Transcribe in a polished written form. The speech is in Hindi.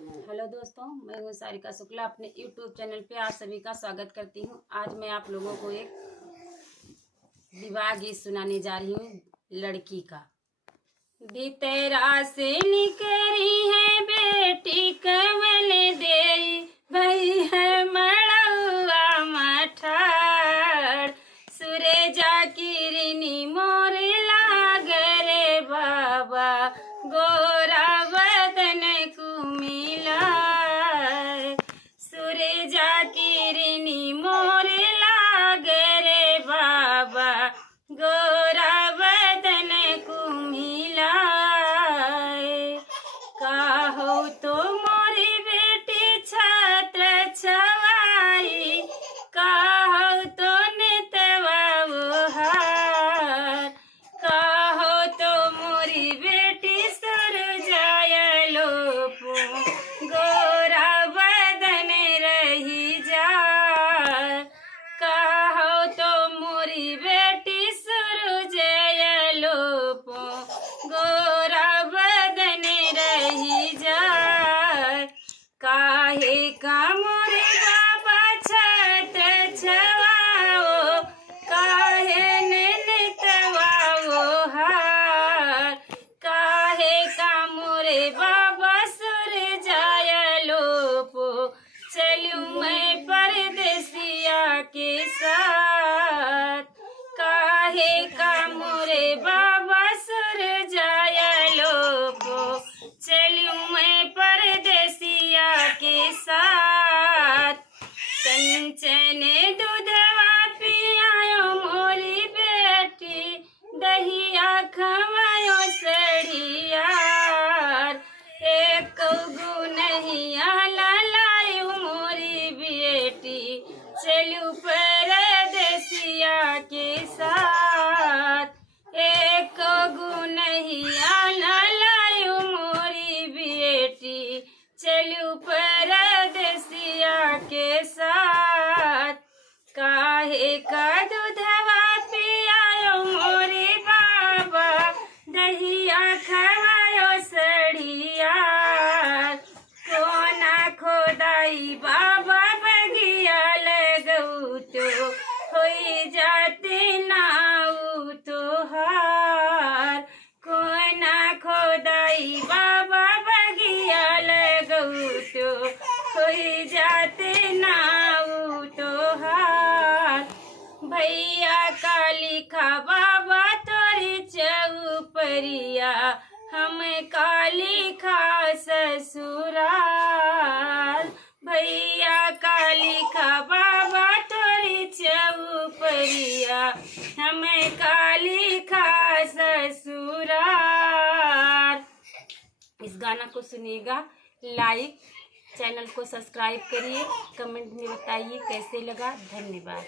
हेलो दोस्तों, मैं हूँ सारिका शुक्ला। अपने YouTube चैनल पे आप सभी का स्वागत करती हूँ। आज मैं आप लोगों को एक विवाह गीत सुनाने जा रही हूँ, लड़की का। भीतरा से निकली है बेटी कमल दे, भई है मड़ुआ मठार, सुरेजा किरनी मोर लागरे बाबा, गोरा बदन कुमिला, सुरेजा किरनी मोर लागरे बाबा, गोरा बदन कुमिला। काहो तो मोरी बेटी छत्र छवाई, काहो तो नितवा हार, काहो तो मोरी बेटी सुरजायलो पो, गोरा बदन रही जा, काहो तो मोरी बेटी सुरजायलो पो, गोरा बदन रही जा। काहे का मोरे बाबा छत्र छवाओ, काहे नितवाओ हार, काहे का मोरे बाबा सुरजायलो पो, चलूं मैं परदेसिया के साथ, काहे का मोरे बाबा सुरजायलो पो, चलूं मैं परदेसिया के साथ। कंचन दूधवा पियायो मोरी बेटी, दहिया खवायो सड़ियार, एक गुनहिया लालायो मोरी बेटी, चलूं परदेसिया के साथ, एक गुनहिया लालायो मोरी बेटी, चलूं परदेसिया के साथ। काहे का दूधवा पियायो मोरे बाबा, दहिया खवायो सड़ियार, कोना खोदाई बाबा बगिया लगऊ तो, होई जाते नाऊ तोहार, कोना खोदाई बाबा बगिया लगऊ तो, होई जाते नाऊ तोहार। भैया का लिखा बाबा तोरी चौपरिया, हम का लिखा ससुराल, भैया का लिखा बाबा तोरी चौपरिया, हम का लिखा ससुराल। इस गाना को सुनिएगा, लाइक, चैनल को सब्सक्राइब करिए, कमेंट में बताइए कैसे लगा। धन्यवाद।